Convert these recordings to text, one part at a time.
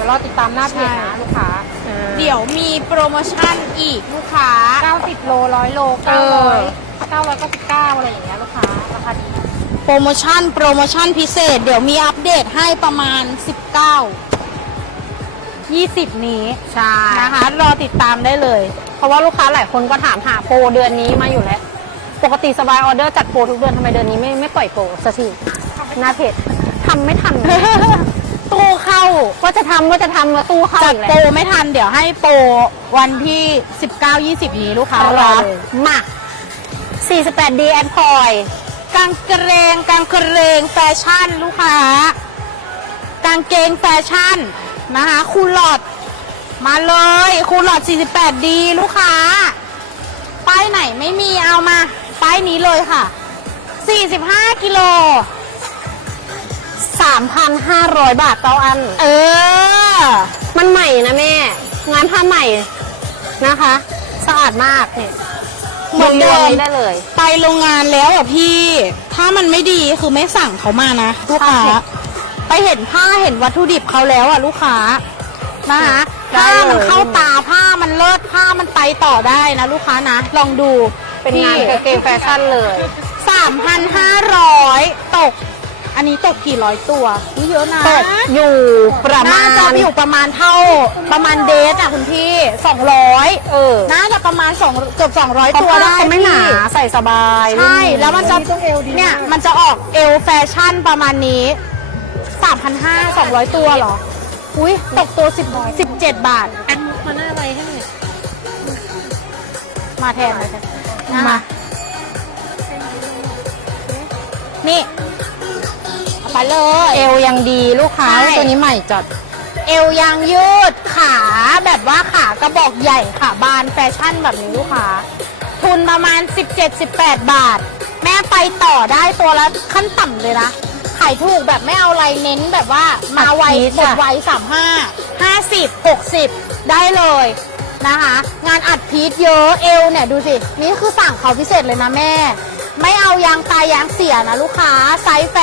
ดี๋ยวรอติดตามหน้าเพจนะลูกค้าเดี๋ยวมีโปรโมชั่นอีกลูกค้า 90 โล 100 โลเออ900 999 อะไรอย่างเงี้ยลูกค้า ราคาดี โปรโมชั่น โปรโมชั่นพิเศษ เดี๋ยวมีอัปเดตให้ประมาณ 19 20 นี้ใช่นะคะ รอติดตามได้เลย เพราะว่าลูกค้าหลายคนก็ถามหาโปรเดือนนี้มาอยู่แล้ว ปกติสบายออเดอร์จัดโปรทุกเดือนทำไมเดือนนี้ไม่ไม่ปล่อยโปรสักทีหน้าเพจทำไม่ทัน ตู้เข้าว่าจะทำว่าจะทำแล้วตู้เข้าจัดอีกโปรแล้วไม่ทันเดี๋ยวให้โปรวันที่ 19-20 นี้ลูกค้าเอารอเลยมา48 D แอนพอยกางเกรงกางเกรงแฟชั่นลูกค้ากางเกงแฟชั่นนะคะคูลอดมาเลยคูลอด 48ดีลูกค้า ป้ายไหนไม่มีเอามา ป้ายนี้เลยค่ะ 45 กิโล 3,500 บาทต่ออัน เออ มันใหม่นะแม่ งานผ้าใหม่นะคะ สะอาดมากเนี่ยเหมือนเดิมนี้ได้เลย ไปโรงงานแล้วอะพี่ ถ้ามันไม่ดีคือไม่สั่งเขามานะลูกค้าใช่ไปเห็นผ้าเห็นวัตถุดิบเขาแล้วอะลูกค้านะคะได้ผ้าเลยมันเข้าตาผ้ามันเลิศผ้ามันไปต่อได้นะลูกค้านะ ลองดูเป็นงานกางเกงแฟชั่นเลยสามพันห้าร้อยตก อันนี้ตกกี่ร้อยตัวอุ๊ยเยอะนะ ตกอยู่ประมาน่าณจะอยู่ประมาณเท่าประมาณเดทอะคุณพี่สองร้อยเออน่าจะประมาณสองเกือบสองร้อยเพราะตัวผ้าได้เขาไม่หนาพี่ใส่สบายใช่แล้วมันจะต้องเอวดีเนี่ยมากมันจะออกเอลแฟชั่นประมาณนี้3,500 200 ตัวเหรอ อุ้ยตกตัว10 17 บาทอันมาหน้าอะไรให้หน่อยมาแทนมาแทนมา นี่ เอาไปเลย เอวยังดีลูกค้าใช่ ตัวนี้ใหม่จัด เอวยางยืดขาแบบว่าขากระบอกใหญ่ขาบานแฟชั่นแบบนี้ลูกค้า ทุนประมาณ 17-18 บาท แม่ไปต่อได้ตัวละขั้นต่ำเลยนะ ขายถูกแบบไม่เอาอะไรเน้นแบบว่ามาไวอัดพีชหมดอะไวสามห้าห้าสิบหกสิบได้เลยนะคะ งานอัดพีทเยอะเอวเนี่ยดูสิ นี่คือสั่งเขาพิเศษเลยนะแม่ ไม่เอายางตายยางเสียนะลูกค้าไซส์แฟ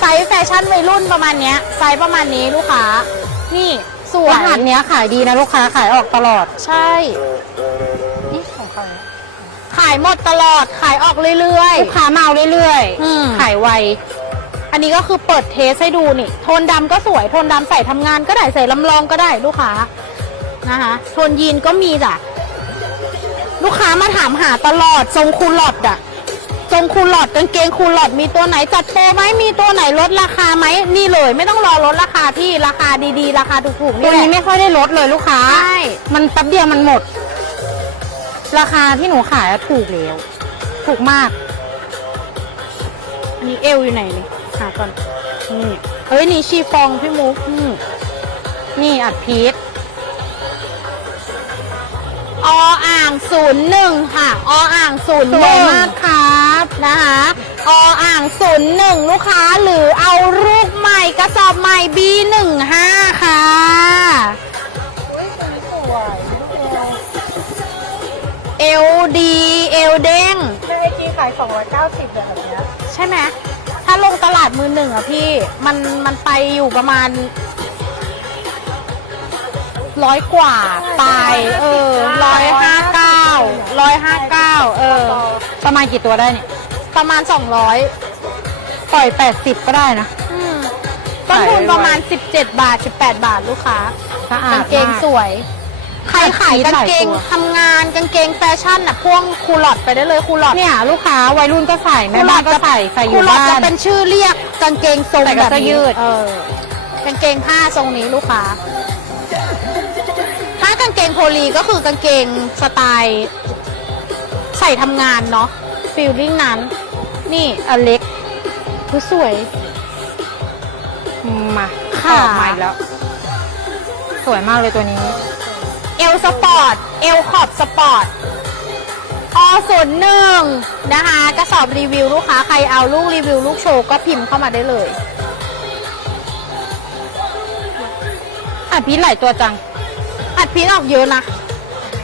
ไซส์แฟชั่นวัยรุ่นประมาณเนี้ยไซส์ประมาณนี้ลูกค้า นี่สวยรหัสเนี้ยขายดีนะลูกค้าขายออกตลอด ใช่ นี่ของเขาเนี่ยขายหมดตลอดขายออกเรื่อยลูกค้ามาเอาเรื่อยอืม ๆ ขายไวๆอันนี้ก็คือเปิดเทสให้ดูนี่ โทนดำก็สวย โทนดำใส่ทำงานก็ได้ใส่ลำลองก็ได้ลูกค้านะคะ โทนยีนก็มีจ้ะ ลูกค้ามาถามหาตลอดทรงคูลอดอะ ทรงคูลอดกางเกงคูลอดมีตัวไหนจัดโปรไหมมีตัวไหนลดราคาไหมนี่เลย ไม่ต้องรอลดราคาพี่ราคาดีๆ ราคาถูกๆตันี่วแหละนี้ไม่ค่อยได้ลดเลยลูกค้า ใช่ มันแป๊บเดียวมันหมด ราคาที่หนูขายอะถูกแล้ว ถูกมาก อันนี้เอวอยู่ไหนนี่หาก่อนนี่เอ้ยนี่ชีฟองพี่มุกอืมนี่อัดพีชออ่างศูนย์หนึ่งค่ะออ่างศูนย์สหวยนึ่งมากครับ นะคะออ่างศูนย์หนึ่งลูกค้าหรือเอารูปใหม่กระสอบใหม่ B15 ค่ะ เอลดีเอลเด้งในไอจีขาย 290แบบนี้ใช่ไหมถ้าลงตลาดมือหนึ่งอะพี่ มันมันไปอยู่ประมาณร้อยกว่าไปาเออร้อยห้าเก้าร้อยห้าเก้าเออ ประมาณกี่ตัวได้เนี่ย ประมาณสองร้อยปล่อย 80 ก็ได้นะต้นทุนขายไวประมาณ 17 บาท 18 บาทลูกค้าสะอาดกางเกงมากสวย ใครขายมีกางหลายเกงตัว ทำงานกางเกงแฟชั่นอะพ่วงคูลอดไปได้เลยคูลอดเนี่ยลูกค้าวัยรุ่นก็ใส่แม่คูลบ้าอนดก็ใส่ใส่อคูยู่ลอดบ้าจะน เป็นชื่อเรียกกางเกงทรงใส่แบกับบเสื้อนี้ยืด เออกางเกงผ้าทรงนี้ลูกค้า ถ้ากางเกงโพลีก็คือกางเกงสไตล์ ใส่ทำงานเนาะฟิลลิ่งนั้น นี่อเล็กคือสวย มาค่ะออกมาอีกแล้ว สวยมากเลยตัวนี้ เอลสปอร์ต เอลขอบสปอร์ตอศูนย์หนึ่งนะคะ กระสอบรีวิวลูกค้า ใครเอาลูกรีวิวลูกโชว์ก็พิมพ์เข้ามาได้เลยอะพีชหลายตัวจัง อัดพินออกเยอะนะ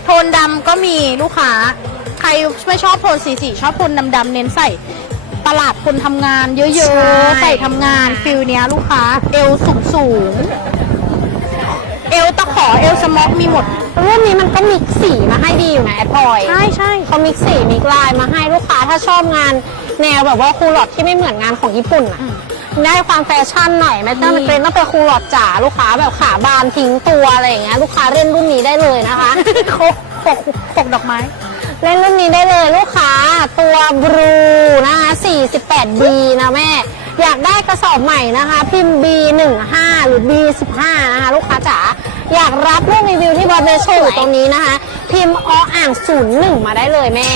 โทนดำก็มีลูกค้า ใครไม่ชอบโทนสีสีชอบโทนดำๆเน้นใส่ ตลาดคนทำงานเยอะใช่ๆใส่ทำงานฟิลเนี้ยลูกค้า เอวสูงสูงเอลตะขอเอลสม็อกมีหมด รุ่นนี้มันก็มิกซ์สีมาให้ดีอยู่นะแอดพอย ใช่ใช่เขามิกซ์สีมิกซ์ลายมาให้ลูกค้าถ้าชอบงานแนวแบบว่าคูลอดที่ไม่เหมือนงานของญี่ปุ่นอะได้ความแฟชั่นหน่อยไม่ต้องเป็นต้องเป็นคูลอดจ๋าลูกค้าแบบขาบานทิ้งตัวอะไรอย่างเงี้ยลูกค้าเล่นรุ่นนี้ได้เลยนะคะโคกโคกโคกดอกไม้ เล่นรุ่นนี้ได้เลยลูกค้าตัวบลูนะคะ 48B นะแม่ อยากได้กระสอบใหม่นะคะ พิมพ์ B15 หรือ B15 นะคะลูกค้าจ๋าอยากรับเรื่องรีวิวที่บอสเบโชว์อยู่ตรงนี้นะคะ พิมพ์ออ่าง 01 มาได้เลยแม่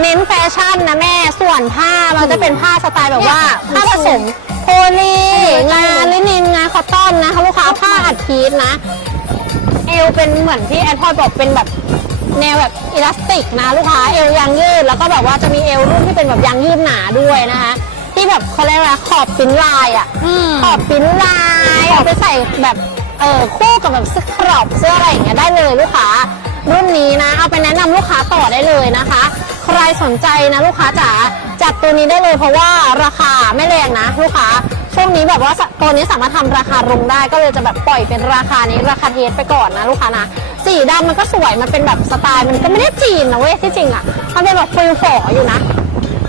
เน้นแฟชั่นนะแม่ ส่วนผ้ามันจะเป็นผ้าสไตล์แบบว่าผ้าผสมโพลีงานลินินงานคอตตอนนะคะลูกค้าผ้าอัดพีทนะ เอวเป็นเหมือนที่แอนทอยบอกเป็นแบบแนวแบบอิลาสติกนะลูกค้าเอวยางยืด แล้วก็แบบว่าจะมีเอวรุ่นที่เป็นแบบยางยืดหนาด้วยนะคะ ที่แบบเขาเรียกว่าขอบปิ้นลายอะอืมขอบปิ้นลายเอาไปใส่แบบเออคู่กับแบบเสื้อครอบเสื้ออะไรอย่างเงี้ยได้เลยลูกค้ารุ่นนี้นะ เอาไปแนะนำลูกค้าต่อได้เลยนะคะ ใครสนใจนะลูกค้าจ๋าจัดตัวนี้ได้เลยเพราะว่าราคาไม่แรงนะลูกค้า ช่วงนี้แบบว่าตัวนี้สามารถทำราคาลงได้ก็เลยจะแบบปล่อยเป็นราคานี้ราคาเทสไปก่อนนะลูกค้านะสีดำมันก็สวยมันเป็นแบบสไตล์มันก็ไม่ได้จีนนะเว้ยที่จริงอะมันเป็นแบบฟิลฝออยู่นะ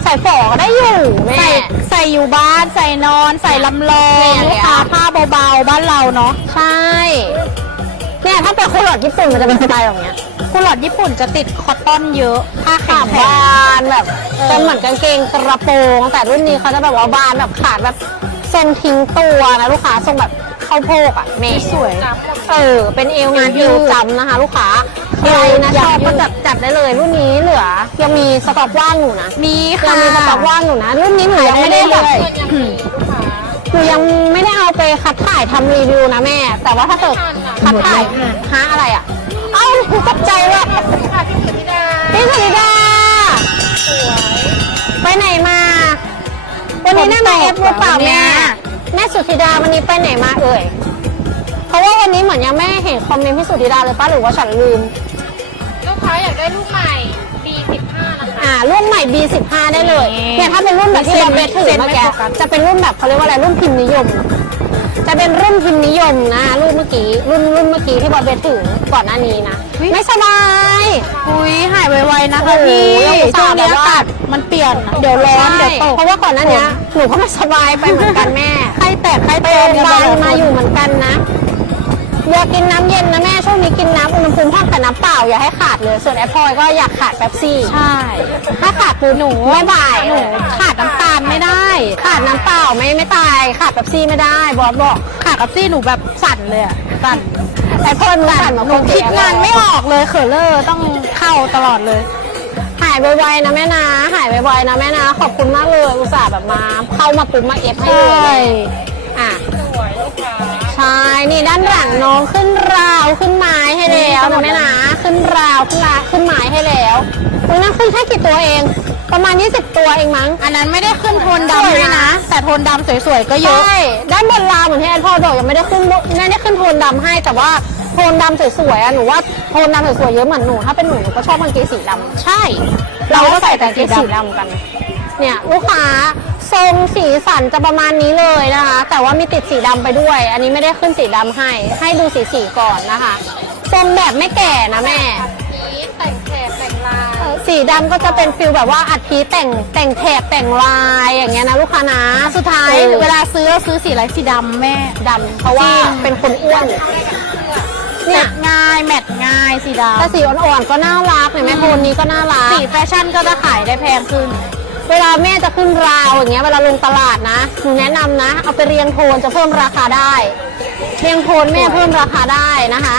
ใส่ฝอก็ได้อยู่แม่ใส่ใส่อยู่บ้านใส่นอน ใส่ลำลองเนี่ยลูกค้าผ้าเบาๆบ้านเราเนาะใช่เนี่ยถ้าเป็นคู่หลอดญี่ปุ่นมันจะเป็นสไตล์แบบเนี้ยคุณหลอดญี่ปุ่นจะติดคอตตอนเยอะผ้าขาแข็งบานแบบจะเหมือนกางเกงกระโปรง แต่รุ่นนี้เขาจะแบบว่าบานแบบขาดแบบ ทรงทิ้งตัวนะลูกค้าทรงแบบเข้าโพกอะเมสวย เออ เป็นเอวงานยืเอดวจำนะคะ ลูกค้าใครนะอยากชอบยืก็ดจัดจัดได้เลย รุ่นนี้เหลือยังมีสต็อกว่างอยู่นะมียัค่ะงมีสต็อกว่างอยู่นะ รุ่นนี้หนูยังไม่ได้แบบขายได้เรื่อยอืมหนูยังไม่ได้เอาไปคัดถ่ายทำรีวิวนะแม่ แต่ว่าถ้าเกิดคัดถ่ายหาอะไรอะ เอ้าหนูตกใจว่าพี่สุริดาไปไหนมา วันนี้แม่มาเอฟหรือเปล่าแม่แม่สุธิดาวันนี้ไปไหนมาเอ่ย เพราะว่าวันนี้เหมือนยังไม่เห็นคอมเมนต์พี่สุธิดาเลยป้าหรือว่าฉันลืม ลูกค้าอยากได้ลูกใหม่ B15 นะคะ อ่ารุ่นใหม่ B15 ได้เลยนี่เนี่ยถ้าเป็นรุ่นแบบที่เซ็นเราเบสถือเซ็นเมื่อไม่กี้โฟกัสจะเป็นรุ่นแบบเขาเรียกว่าอะไรรุ่นพิมพ์นิยม จะเป็นรุ่นพิมพ์นิยมนะรุ่นเมื่อกี้รุ่นรุ่นเมื่อกี้ที่บอลเบสถือก่อนหน้านี้นะไม่สบาย อุ้ยหายไวๆนะคะโอ้โหพี่ยังอุตช่ส่าวงห์นี้แบบอาว่ากาศมันเปลี่ยนเดี๋ยวร้อนเดี๋ยวตกเพราะว่าก่อนหน้านี้หนูก็ไม่สบายไปเหมือนกันแม่ไข้แตกไข้ไปแตโรกงพยาบาลเดี๋ยวมาอยู่เหมือนกันนะ อย่ากินน้ำเย็นนะแม่ช่วงนี้กินน้ำอุณหภูมิห้องแต่น้ำเปล่าอย่าให้ขาดเลย ส่วนแอปพลอยก็อยากขาดแป๊บซี่ ใช่ ถ้าขาดปุ๊บหนูไม่บ่ายหนูขาดน้ำตาลไม่ได้ ขาดน้ำเปล่าไม่ไม่ตาย ขาดแป๊บซี่ไม่ได้บอสบอกขาดกับซี่หนูแบบสั่นเลยอะสั่นแอปพลอยหนูสั่นมาหนูคิดงานไม่ออกเลยเขอเลอร์ต้องเข้าตลอดเลยหายไวๆนะแม่นะหายไวๆนะแม่นะขอบคุณมากเลยอุตส่าห์แบบมาเข้ามาปุ๊บมาเอฟให้ใช่เลยอะสวยลูกค้าใช่ นี่ด้านหลังน้องขึ้นราวขึ้นไม้ให้แล้วนะแม่นะขึ้นราวขึ้นราขึ้นไม้ให้แล้วอุ้ยนั่นขึ้นแค่กี่ตัวเอง ประมาณ 20 ตัวเองมั้ง อันนั้นไม่ได้ขึ้นโทนสวยดำด้วยนะนะ แต่โทนดำสวยๆก็เยอะ ใช่ ด้านบนราวเหมือนที่แอนพอบอกยังไม่ได้ขึ้นไม่ได้ขึ้นโทนดำให้แต่ว่าโทนดำสวยๆอะหนูว่าโทนดำสวยๆเยอะเหมือนหนูถ้าเป็นหนูหนูก็ชอบกางเกงสีดำใช่ เราก็ใส่แต่กางเกงสีดำกัน เนี่ยลูกค้า ทรงสีสันจะประมาณนี้เลยนะคะ แต่ว่ามีติดสีดำไปด้วย อันนี้ไม่ได้ขึ้นสีดำให้ ให้ดูสีสีก่อนนะคะ ทรงแบบไม่แก่นะแม่พีชแต่งแถบแต่งลายสีดำก็จะเป็นฟิลแบบว่าอัดพีชแต่งแต่งแถบแต่งลายอย่างเงี้ยนะลูกค้านะสุดท้ายเออเวลาซื้อเราซื้อสีอะไรสีดำแม่ดำเพราะว่าจริงเป็นคนอ้วนเนี่เนี่ยยง่ายแมทง่ายสีดแต่สีอ่อนๆก็น่ารักเห็นไหมโทนนี้ก็น่ารัำกสีแฟชั่นก็จะขายได้แพงขึ้น เวลาแม่จะขึ้นราวอย่างเงี้ยเวลาลงตลาดนะหนูแนะนำนะ เอาไปเรียงโทนจะเพิ่มราคาได้ เรียงโทนแม่เพิ่มราคาได้นะคะ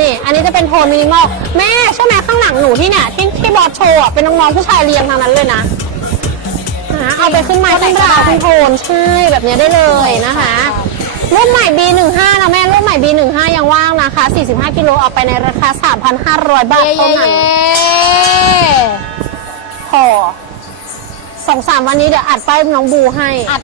นี่ อันนี้จะเป็นโทนมินิมอลแม่ใช่ไหมข้างหลังหนูที่เนี่ยที่ที่บอสโชว์อะเป็นน้องๆผู้ชายเรียงทางนั้นเลยนะนะเอาไปขึ้นไม้ขึ้นราวขึ้นโทนใช่แบบเนี้ยได้เลยนะคะ รุ่นใหม่ B15 นะแม่รุ่นใหม่ B15 ยังว่างนะคะ 45 กิโลเอาไปในราคา 3,500 บาทเท่านั้นพอ สองสามวันนี้เดี๋ยวอัดป้ายน้องบูให้